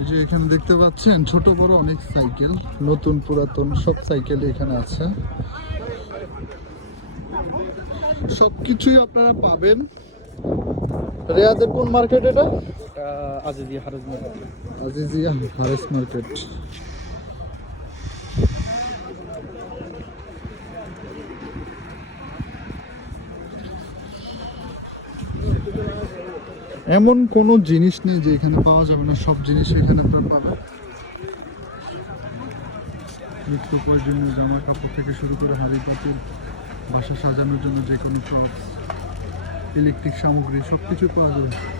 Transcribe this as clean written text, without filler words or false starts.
এই যে এখানে দেখতে পাচ্ছেন ছোট বড় অনেক সাইকেল, নতুন পুরাতন সব সাইকেল এখানে আছে। সবকিছুই আপনারা পাবেন। রিয়াদের কোন মার্কেট এটা? আজিজিয়া হারুজ মার্কেট। আজিজিয়া হারেস মার্কেট। এমন কোনো জিনিস নেই যে এখানে পাওয়া যাবে না, সব জিনিস এখানে আপনারা পাবেন। নিত্য প্রয়োজনীয় জামা কাপড় থেকে শুরু করে হাঁড়ি পাতিল, বাসা সাজানোর জন্য যে কোনো প্রপস, ইলেকট্রিক সামগ্রী সব কিছু পাওয়া যাবে।